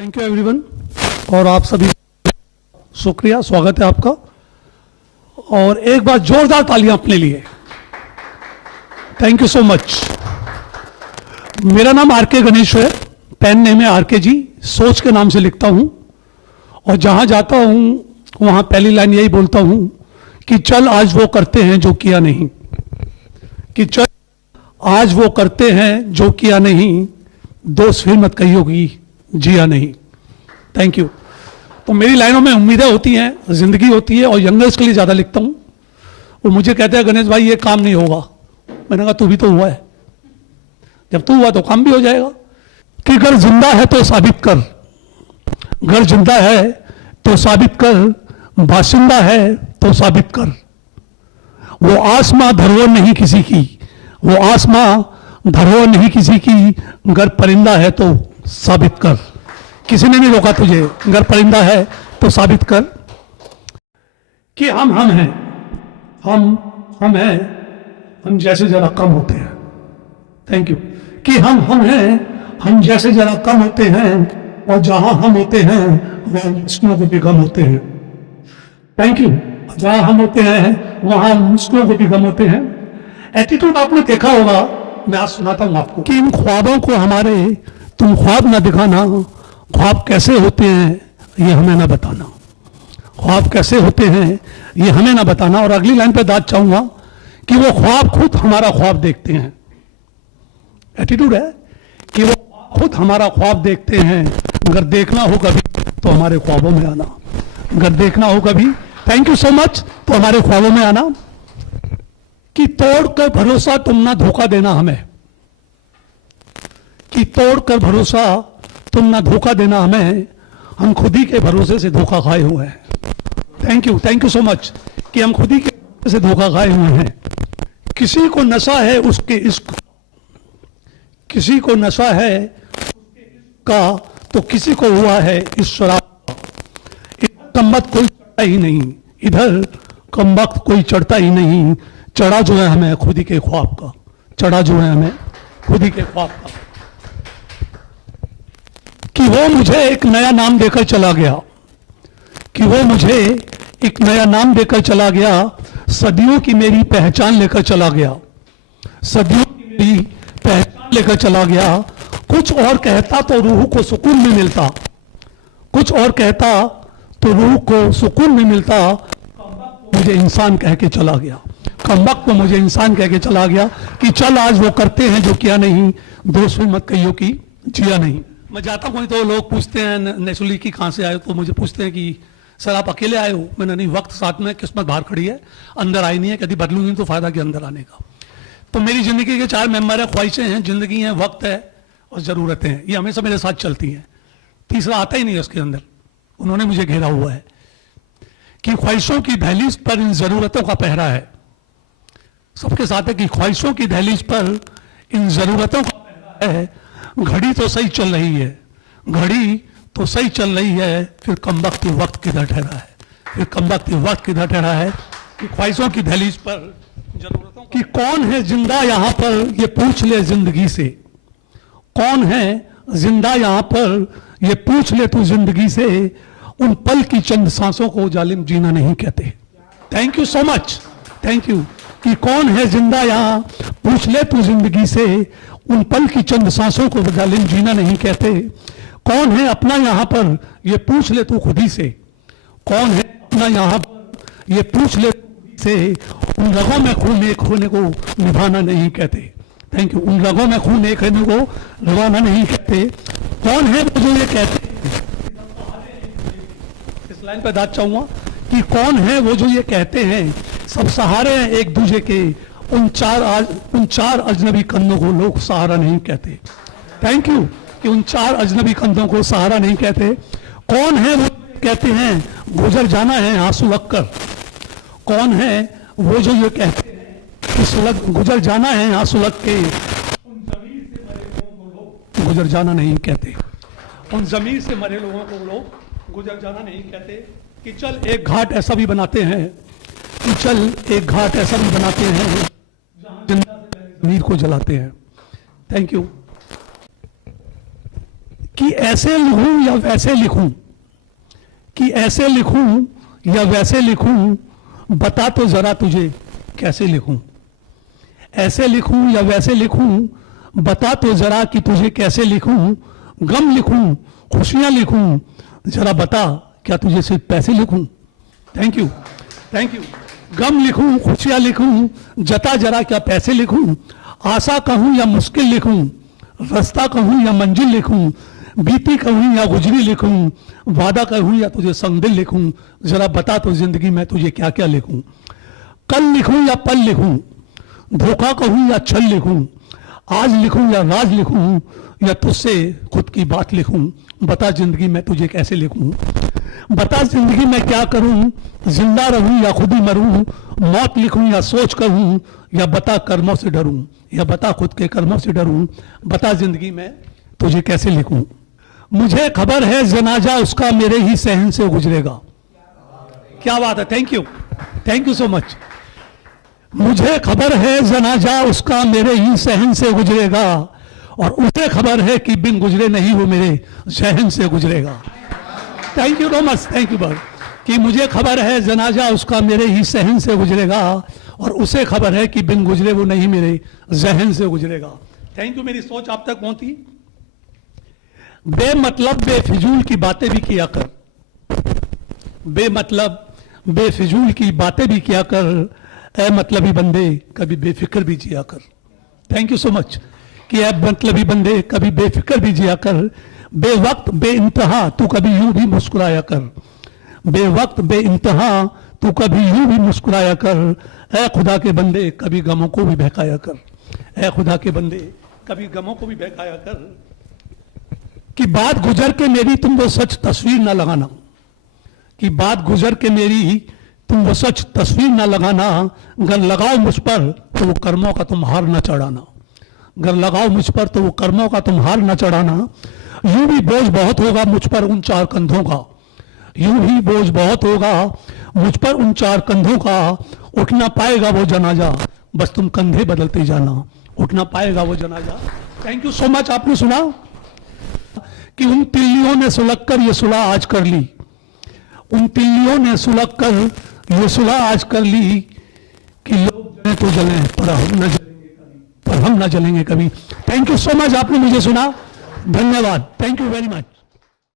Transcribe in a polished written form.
Thank you everyone. और आप सभी शुक्रिया, स्वागत है आपका। और एक बार जोरदार तालियां अपने लिए। Thank you so much. मेरा नाम आरके गणेश है, पेन नेम है आरके जी, सोच के नाम से लिखता हूं। और जहां जाता हूं वहां पहली लाइन यही बोलता हूं कि चल आज वो करते हैं जो किया नहीं, कि चल आज वो करते हैं जो किया नहीं, दोस्त फिर मत कहियो कि जिया नहीं। Thank you. तो मेरी लाइनों में उम्मीदें होती हैं, जिंदगी होती है, और यंगर्स के लिए ज़्यादा लिखता हूँ। वो मुझे कहते हैं गणेश भाई ये काम नहीं होगा। मैंने कहा तू भी तो हुआ है, जब तू हुआ तो काम भी हो जाएगा। कि घर जिंदा है तो साबित कर, घर जिंदा है तो साबित कर, बाशिंदा है तो साबित कर। वो आसमां धरोहर नहीं किसी की, वो आसमां धरोहर नहीं किसी की, घर परिंदा है तो साबित कर। किसी ने नहीं रोका तुझे, घर परिंदा है तो साबित कर कि हम हैं, हम हैं, हम जैसे जरा कम होते हैं। Thank you. कि हम हैं, हम जैसे जरा कम होते हैं, और जहां हम होते हैं वह मुश्किलों को भी गम होते हैं। Thank you. जहां हम होते हैं वहां मुश्किलों को भी गम होते हैं। एटीट्यूड आपने देखा होगा, मैं आज सुनाता हूं आपको कि इन ख्वाबों को हमारे तुम ख्वाब ना दिखाना, ख्वाब कैसे होते हैं ये हमें ना बताना, ख्वाब कैसे होते हैं ये हमें ना बताना। और अगली लाइन पे दाद चाहूंगा कि वो ख्वाब खुद हमारा ख्वाब देखते हैं। एटीट्यूड है कि वो खुद हमारा ख्वाब देखते हैं। अगर देखना हो कभी तो हमारे ख्वाबों में आना, अगर देखना हो कभी, थैंक यू सो मच, तो हमारे ख्वाबों में आना। कि तोड़ कर भरोसा तुम ना धोखा देना हमें, कि तोड़ कर भरोसा तुम ना धोखा देना हमें, हम खुद ही के भरोसे से धोखा खाए हुए हैं। थैंक यू सो मच कि हम खुद ही के भरोसे से धोखा खाए हुए हैं। किसी को नशा है उसके इश्क, किसी को नशा है का तो किसी को हुआ है इस शराब का। इधर कमबख्त कोई चढ़ता ही नहीं, इधर कमबख्त कोई चढ़ता ही नहीं, चढ़ा जो है हमें खुद ही के ख्वाब का, चढ़ा जो है हमें खुद ही के ख्वाब का। कि वो मुझे एक नया नाम देकर चला गया, कि वो मुझे एक नया नाम देकर चला गया, सदियों की मेरी पहचान लेकर चला गया, सदियों की मेरी पहचान लेकर चला गया। कुछ और कहता तो रूह को सुकून में मिलता, कुछ और कहता तो रूह को सुकून में मिलता, मुझे इंसान कह के चला गया, कमबख्त को मुझे इंसान कह के चला गया। कि चल आज वो करते हैं जो किया नहीं, दोस्त फिर मत कहियो कि जिया नहीं। मैं जाता हूँ तो लोग पूछते हैं नेचुरली कि कहाँ से आए हो, तो मुझे पूछते हैं कि सर आप अकेले आए हो। मैंने नहीं, वक्त साथ में, किस्मत बाहर खड़ी है, अंदर आई नहीं है, कभी बदलूंगी तो फायदा कि अंदर आने का। तो मेरी जिंदगी के 4 मेंबर है, ख्वाहिशें हैं, जिंदगी है, वक्त है और ज़रूरतें हैं। ये हमेशा मेरे साथ चलती हैं। तीसरा आता ही नहीं है उसके अंदर, उन्होंने मुझे घेरा हुआ है। कि ख्वाहिशों की दहलीज पर इन ज़रूरतों का पहरा है, सबके साथ है कि ख्वाहिशों की दहलीज पर इन ज़रूरतों का पहरा है। घड़ी तो सही चल रही है, घड़ी तो सही चल रही है, फिर कमबख्त वक्त किधर ठहरा है, फिर कमबख्त वक्त किधर ठहरा है। कि ख्वाहिशों की दहलीज पर जरूरतों कि कौन है जिंदा यहाँ पर ये पूछ ले जिंदगी से, कौन है जिंदा यहाँ पर ये पूछ ले तू जिंदगी से, उन पल की चंद सांसों को जालिम जीना नहीं कहते। Thank you so much, thank you. कि कौन है जिंदा यहाँ पूछ ले तू जिंदगी से, उन पल की चंद सांसों को जालिम जीना नहीं कहते। कौन है अपना यहाँ पर ये पूछ ले तू खुद ही से, कौन है अपना यहाँ पर ये पूछ ले से, उन रगों में खून एक होने को निभाना नहीं कहते। Thank you. उन रगों में खून एक होने को निभाना नहीं कहते। कौन है वो जो ये कहते, इस लाइन पर दाद चाहूंगा कि कौन है वो जो ये कहते हैं सब सहारे हैं एक दूसरे के, उन चार अजनबी कंधों को लोग सहारा नहीं कहते। Thank you. कि उन 4 अजनबी कंधों को सहारा नहीं कहते। कौन है वो कहते हैं गुजर जाना है आंसू लगकर, कौन है वो जो ये कहते हैं कि सुलग गुजर जाना है आंसू लग के, उन जमीर से मरे लोगों को लोग गुजर जाना नहीं कहते, उन जमीर से मरे लोगों को लोग गुजर जाना नहीं कहते। कि चल एक घाट ऐसा भी बनाते हैं, कि चल एक घाट ऐसा भी बनाते हैं जहां जिंदा से जमीर को जलाते हैं। Thank you. कि ऐसे लिखूं या वैसे लिखूं, कि ऐसे लिखूं या वैसे लिखूं, बता तो जरा तुझे कैसे लिखूं। ऐसे लिखूं या वैसे लिखूं, बता तो जरा कि तुझे कैसे लिखूं। गम लिखूं, खुशियां लिखूं, जरा बता क्या तुझे सिर्फ पैसे लिखूं। Thank you, thank you. गम लिखूं, खुशियां लिखूं, जता जरा क्या पैसे लिखूं। आशा कहूं या मुश्किल लिखूं, रास्ता कहूं या मंजिल लिखूं, बीती कहूं या गुजरी लिखूं, वादा कहूं या तुझे संग दिल लिखूं, जरा बता तो जिंदगी में तुझे क्या क्या लिखूं। कल लिखूं या पल लिखूं, धोखा कहूं या छल लिखूं, आज लिखूं या राज लिखूं, या तुझसे खुद की बात लिखूं, बता जिंदगी में तुझे कैसे लिखूं। बता जिंदगी में क्या करूं, जिंदा रहूं या खुद ही मरूं, मौत लिखूं या सोच कहूं, या बता कर्मों से डरूं, या बता खुद के कर्मों से डरूं, बता जिंदगी में तुझे कैसे लिखूं। मुझे खबर है जनाजा उसका मेरे ही सहन से गुजरेगा। क्या बात है, thank you, thank you so much. मुझे खबर है जनाजा उसका मेरे ही सहन से गुजरेगा, और उसे खबर है कि बिन गुजरे नहीं वो मेरे सहन से गुजरेगा। Thank you so much, thank you बड़, कि मुझे खबर है जनाजा उसका मेरे ही सहन से गुजरेगा, और उसे खबर है कि बिन गुजरे वो नहीं मेरे जहन से गुजरेगा। Thank you. मेरी सोच आप तक पहुंची। बेमतलब बेफिजूल की बातें भी किया कर, बेमतलब बेफिजूल की बातें भी किया कर, ए मतलबी बंदे कभी बेफिक्र भी जिया कर। थैंक यू सो मच, कि ए मतलबी बंदे कभी बेफिक्र भी जिया कर। बेवक्त बेइंतहा तू कभी यूं भी मुस्कुराया कर, बेवक्त बेइंतहा तू कभी यूं भी मुस्कुराया कर। ए खुदा के बंदे कभी गमों को भी बहकाया कर, ए खुदा के बंदे कभी गमों को भी बहकाया कर। कि बात गुजर के मेरी तुम वो सच तस्वीर ना लगाना, कि बात गुजर के मेरी तुम वो सच तस्वीर ना लगाना। गर लगाओ मुझ पर तो वो कर्मों का तुम हार ना चढ़ाना, गर लगाओ मुझ पर तो वो कर्मों का तुम हार ना चढ़ाना। यूं भी बोझ बहुत होगा मुझ पर उन चार कंधों का, यूं ही बोझ बहुत होगा मुझ पर उन चार कंधों का। उठ ना पाएगा वो जनाजा बस तुम कंधे बदलते जाना, उठ ना पाएगा वो जनाजा। Thank you so much. आपने सुना कि उन तिल्लियों ने सुलग कर ये सुलह आज कर ली, उन तिल्लियों ने सुलग कर ये सुलह आज कर ली, कि लोग जलें तो जलें पर हम न जलेंगे कभी, पर हम न जलेंगे कभी। थैंक यू सो मच, आपने मुझे सुना, धन्यवाद, थैंक यू वेरी मच।